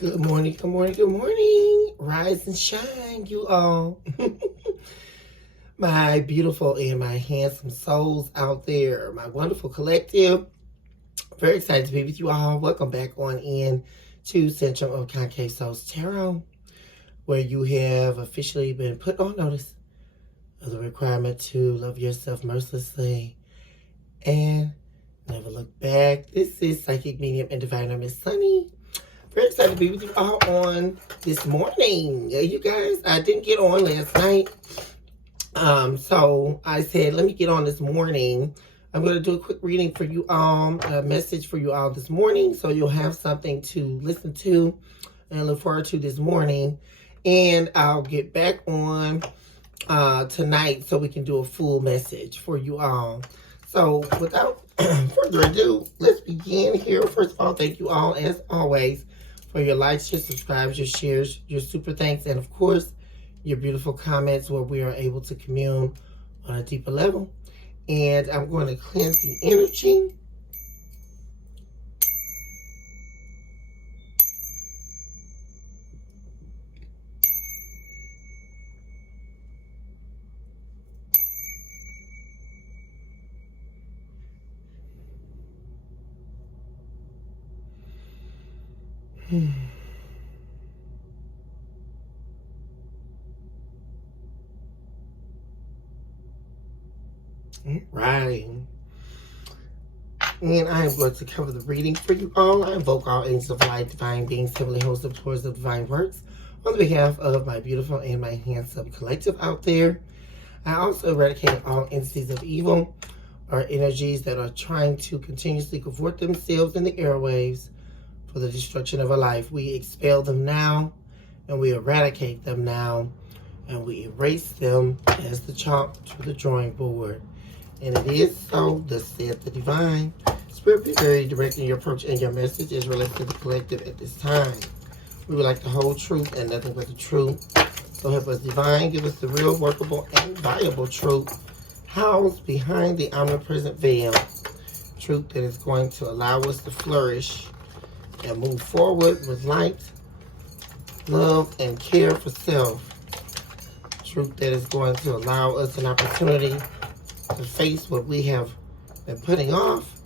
Good morning, good morning, good morning. Rise and shine, you all. My beautiful and my handsome souls out there, my wonderful collective. Very excited to be with you all. Welcome back on in to Centrum of Concave Souls Tarot, where you have officially been put on notice of the requirement to love yourself mercilessly and never look back. This is Psychic Medium and Diviner Miss Sunny. Very excited to be with you all on this morning. You guys, I didn't get on last night. So I said, let me get on this morning. I'm going to do a quick reading for you all, a message for you all this morning. So you'll have something to listen to and look forward to this morning. And I'll get back on tonight so we can do a full message for you all. So without further ado, let's begin here. First of all, thank you all, as always, for your likes, your subscribes, your shares, your super thanks, and of course, your beautiful comments where we are able to commune on a deeper level. And I'm going to cleanse the energy. Right. And I am going to cover the reading for you all. I invoke all angels of light, divine beings, heavenly hosts, of tours of divine works, on behalf of my beautiful and my handsome collective out there. I also eradicate all entities of evil or energies that are trying to continuously cavort themselves in the airwaves for the destruction of our life. We expel them now, and we eradicate them now, and we erase them as the chalk to the drawing board. And it is so, thus saith the divine. Spirit, be very direct in your approach and your message as relates to the collective at this time. We would like the whole truth and nothing but the truth. So help us, divine. Give us the real, workable, and viable truth housed behind the omnipresent veil. Truth that is going to allow us to flourish and move forward with light, love, and care for self. Truth that is going to allow us an opportunity to face what we have been putting off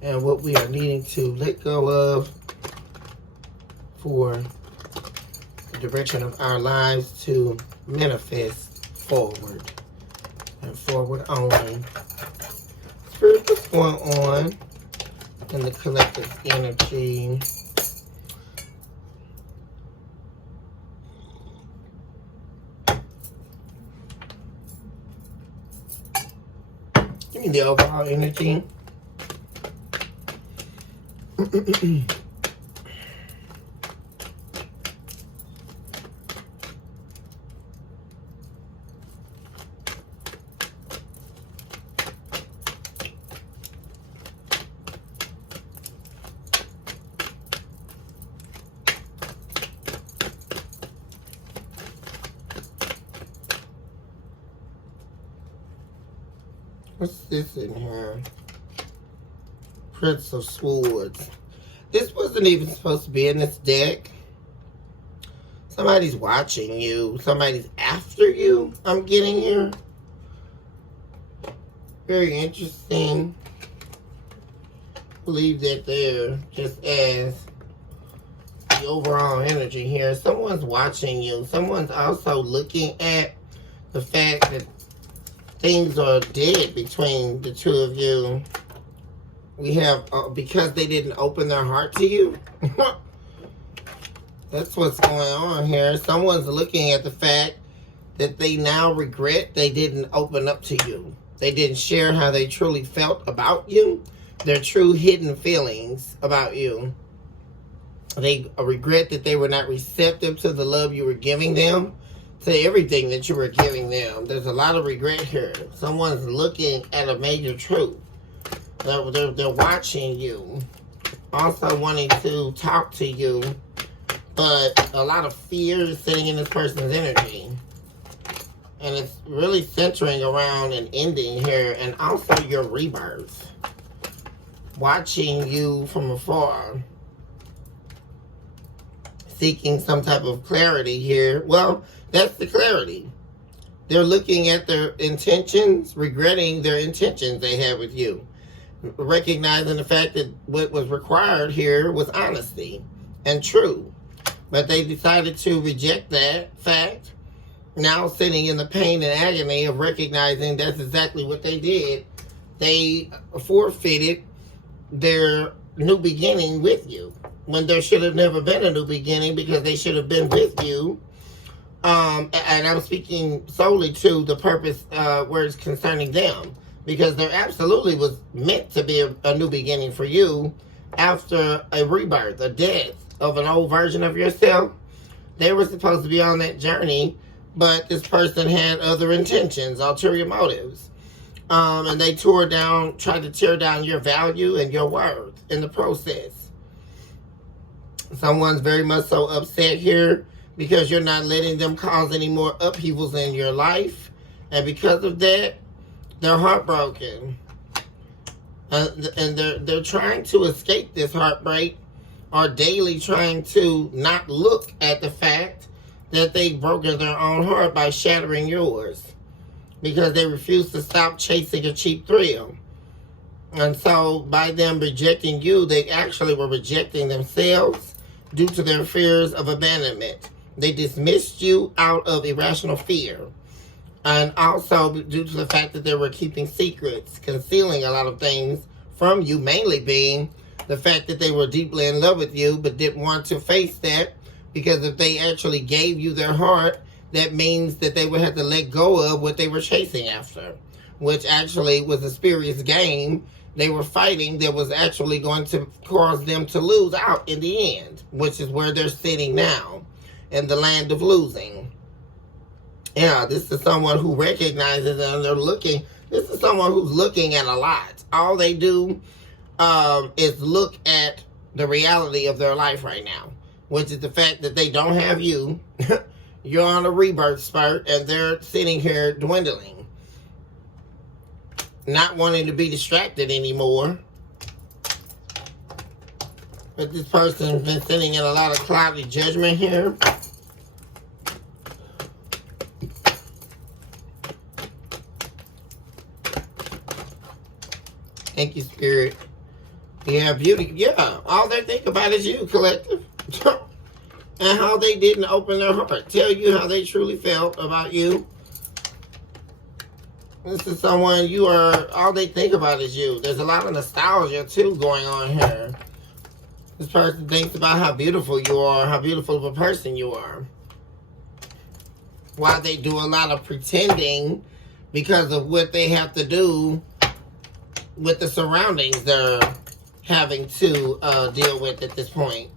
and what we are needing to let go of for the direction of our lives to manifest forward and forward only. Spirit, what's going on in the collective energy? Give me the overall energy. What's this in here? Prince of Swords. This wasn't even supposed to be in this deck. Somebody's watching you. Somebody's after you, I'm getting here. Very interesting. Leave that there just as the overall energy here. Someone's watching you. Someone's also looking at the fact that things are dead between the two of you. We have, because they didn't open their heart to you. That's what's going on here. Someone's looking at the fact that they now regret they didn't open up to you. They didn't share how they truly felt about you. Their true hidden feelings about you. They regret that they were not receptive to the love you were giving them, to everything that you were giving them. There's a lot of regret here. Someone's looking at a major truth. They're watching you. Also wanting to talk to you. But a lot of fear is sitting in this person's energy. And it's really centering around an ending here. And also your rebirth. Watching you from afar. seeking some type of clarity here. Well, that's the clarity. They're looking at their intentions, regretting their intentions they had with you. Recognizing the fact that what was required here was honesty and true. But they decided to reject that fact. Now sitting in the pain and agony of recognizing that's exactly what they did. They forfeited their new beginning with you, when there should have never been a new beginning, because they should have been with you. And I'm speaking solely to the purpose where it's concerning them, because there absolutely was meant to be a new beginning for you after a rebirth, a death of an old version of yourself. They were supposed to be on that journey, but this person had other intentions, ulterior motives. And they tried to tear down your value and your worth in the process. Someone's very much so upset here because you're not letting them cause any more upheavals in your life. And because of that, they're heartbroken. And they're trying to escape this heartbreak, or daily trying to not look at the fact that they've broken their own heart by shattering yours, because they refuse to stop chasing a cheap thrill. And so by them rejecting you, they actually were rejecting themselves due to their fears of abandonment. They dismissed you out of irrational fear. And also due to the fact that they were keeping secrets, concealing a lot of things from you, mainly being the fact that they were deeply in love with you but didn't want to face that, because if they actually gave you their heart, that means that they would have to let go of what they were chasing after, which actually was a spurious game they were fighting that was actually going to cause them to lose out in the end, which is where they're sitting now, in the land of losing. Yeah, this is someone who recognizes and they're looking. This is someone who's looking at a lot. All they do is look at the reality of their life right now, which is the fact that they don't have you. You're on a rebirth spurt, and they're sitting here dwindling, not wanting to be distracted anymore. But this person's been sitting in a lot of cloudy judgment here. Thank you, Spirit. Yeah, beauty. Yeah, all they think about is you, collective. And how they didn't open their heart, tell you how they truly felt about you. This is someone all they think about is you. There's a lot of nostalgia, too, going on here. This person thinks about how beautiful you are, how beautiful of a person you are. While they do a lot of pretending because of what they have to do with the surroundings they're having to deal with at this point.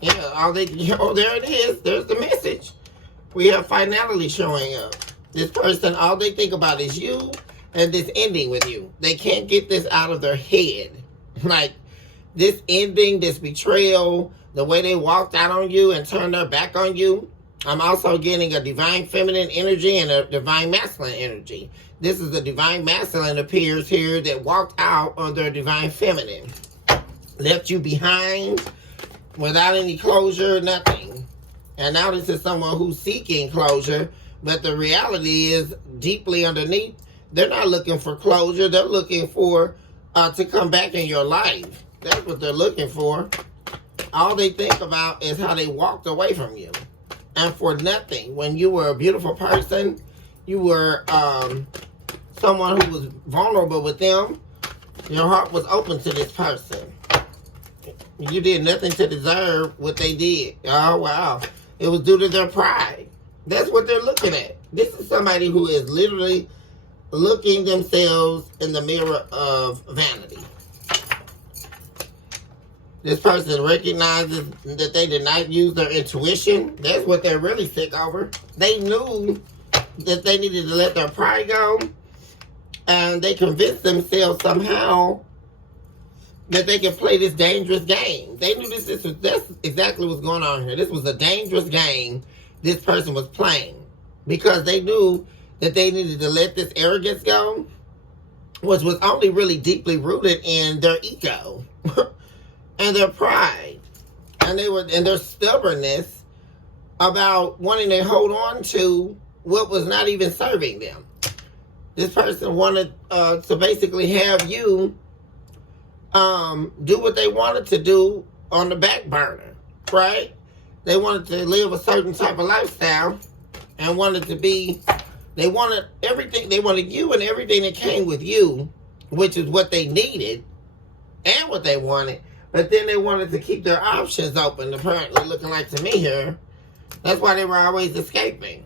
Yeah, oh, there it is. There's the message. We have finality showing up. This person, all they think about is you and this ending with you. They can't get this out of their head. Like, this ending, this betrayal, the way they walked out on you and turned their back on you. I'm also getting a divine feminine energy and a divine masculine energy. This is a divine masculine appears here that walked out on their divine feminine. Left you behind without any closure, nothing. And now this is someone who's seeking closure, but the reality is deeply underneath, they're not looking for closure. They're looking for to come back in your life. That's what they're looking for. All they think about is how they walked away from you. And for nothing. When you were a beautiful person, you were someone who was vulnerable with them. Your heart was open to this person. You did nothing to deserve what they did. Oh, wow. It was due to their pride. That's what they're looking at. This is somebody who is literally looking themselves in the mirror of vanity. This person recognizes that they did not use their intuition. That's what they're really sick over. They knew that they needed to let their pride go. And they convinced themselves somehow that they could play this dangerous game. They knew that's exactly what's going on here. This was a dangerous game this person was playing, because they knew that they needed to let this arrogance go, which was only really deeply rooted in their ego and their pride. And their stubbornness about wanting to hold on to what was not even serving them. This person wanted to basically have you do what they wanted to do on the back burner, right? They wanted to live a certain type of lifestyle and they wanted everything, they wanted you and everything that came with you, which is what they needed and what they wanted, but then they wanted to keep their options open, apparently, looking like to me here. That's why they were always escaping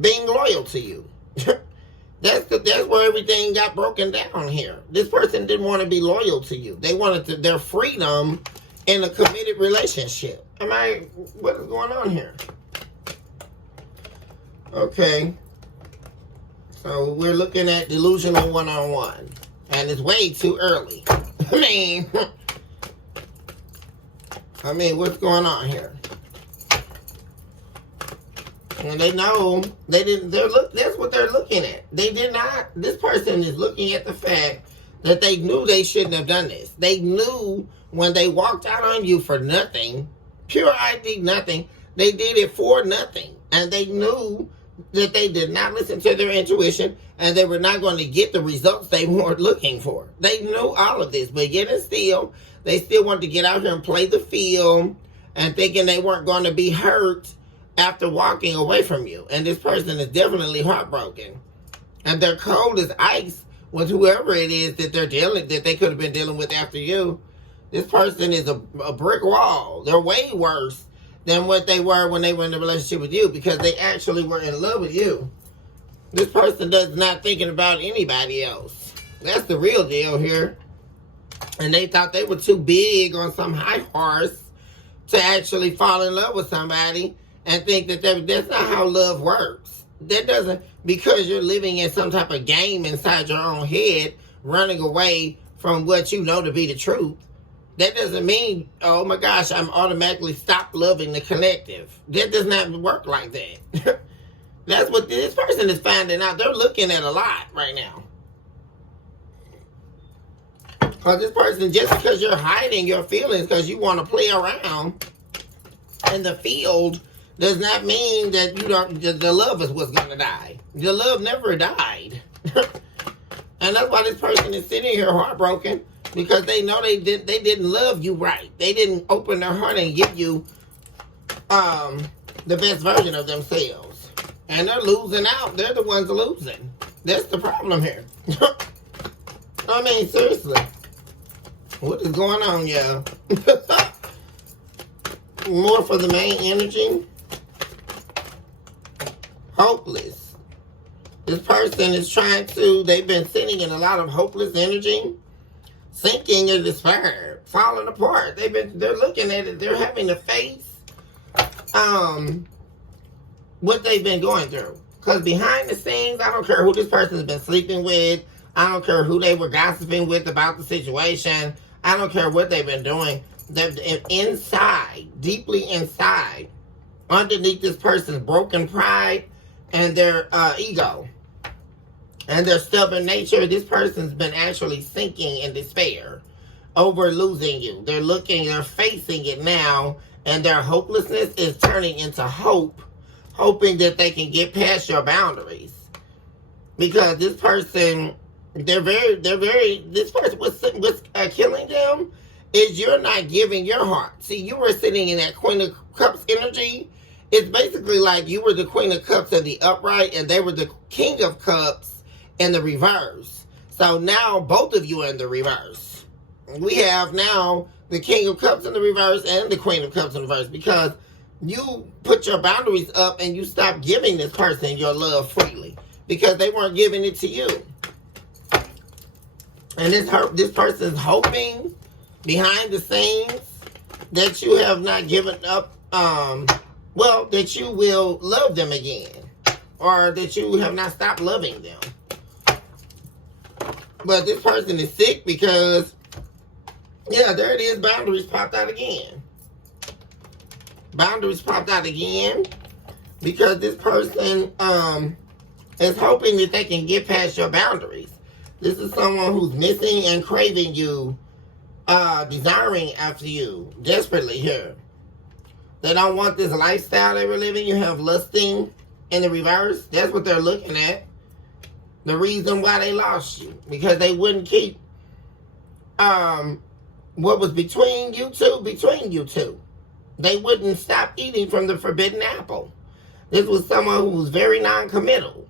being loyal to you. That's where everything got broken down here. This person didn't want to be loyal to you. They wanted their freedom in a committed relationship. What is going on here? Okay. So we're looking at delusional one-on-one. And it's way too early. I mean, what's going on here? And they know that's what they're looking at. This person is looking at the fact that they knew they shouldn't have done this. They knew when they walked out on you for nothing, pure ID nothing, they did it for nothing. And they knew that they did not listen to their intuition and they were not going to get the results they weren't looking for. They knew all of this, but yet and still, they still wanted to get out here and play the field and thinking they weren't going to be hurt after walking away from you. And this person is definitely heartbroken. And they're cold as ice with whoever it is that they could have been dealing with after you. This person is a brick wall. They're way worse than what they were when they were in a relationship with you, because they actually were in love with you. This person does not thinking about anybody else. That's the real deal here. And they thought they were too big on some high horse to actually fall in love with somebody and think that that's not how love works. That doesn't, because you're living in some type of game inside your own head, running away from what you know to be the truth. That doesn't mean, oh my gosh, I'm automatically stop loving the collective. That does not work like that. That's what this person is finding out. They're looking at a lot right now. Because this person, just because you're hiding your feelings because you want to play around in the field, does not mean that the love is what's going to die. The love never died. And that's why this person is sitting here heartbroken, because they know they didn't love you right. They didn't open their heart and give you the best version of themselves. And they're losing out. They're the ones losing. That's the problem here. I mean, seriously. What is going on, y'all? More for the main energy. Hopeless. This person is they've been sitting in a lot of hopeless energy, sinking in despair, falling apart. They're looking at it, they're having to face what they've been going through. Because behind the scenes, I don't care who this person has been sleeping with, I don't care who they were gossiping with about the situation, I don't care what they've been doing. They're inside, deeply inside, underneath this person's broken pride and their ego and their stubborn nature, this person's been actually sinking in despair over losing you. They're facing it now, and their hopelessness is turning into hope, hoping that they can get past your boundaries. Because this person, this person, what's killing them is you're not giving your heart. See, you were sitting in that Queen of Cups energy. It's basically like you were the Queen of Cups in the upright and they were the King of Cups in the reverse. So now both of you are in the reverse. We have now the King of Cups in the reverse and the Queen of Cups in the reverse, because you put your boundaries up and you stopped giving this person your love freely because they weren't giving it to you. And this person's hoping behind the scenes that you have not given up, that you will love them again, or that you have not stopped loving them. But this person is sick because, yeah, there it is, boundaries popped out again. Boundaries popped out again because this person is hoping that they can get past your boundaries. This is someone who's missing and craving you desiring after you desperately here. They don't want this lifestyle they were living. You have lusting in the reverse. That's what they're looking at. The reason why they lost you. Because they wouldn't keep what was between you two. They wouldn't stop eating from the forbidden apple. This was someone who was very non-committal.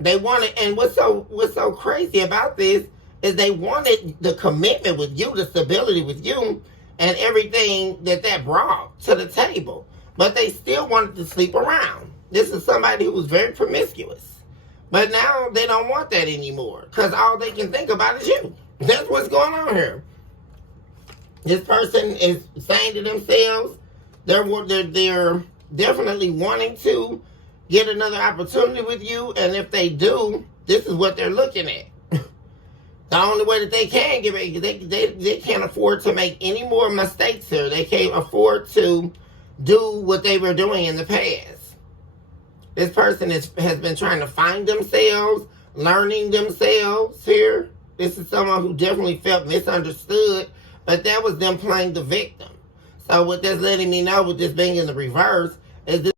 They wanted, and what's so crazy about this is they wanted the commitment with you, the stability with you, and everything that brought to the table. But they still wanted to sleep around. This is somebody who was very promiscuous. But now they don't want that anymore because all they can think about is you. That's what's going on here. This person is saying to themselves, they're definitely wanting to get another opportunity with you, and if they do, this is what they're looking at. The only way that they can get it, they can't afford to make any more mistakes here. They can't afford to do what they were doing in the past. This person has been trying to find themselves, learning themselves here. This is someone who definitely felt misunderstood, but that was them playing the victim. So what that's letting me know with this being in the reverse is this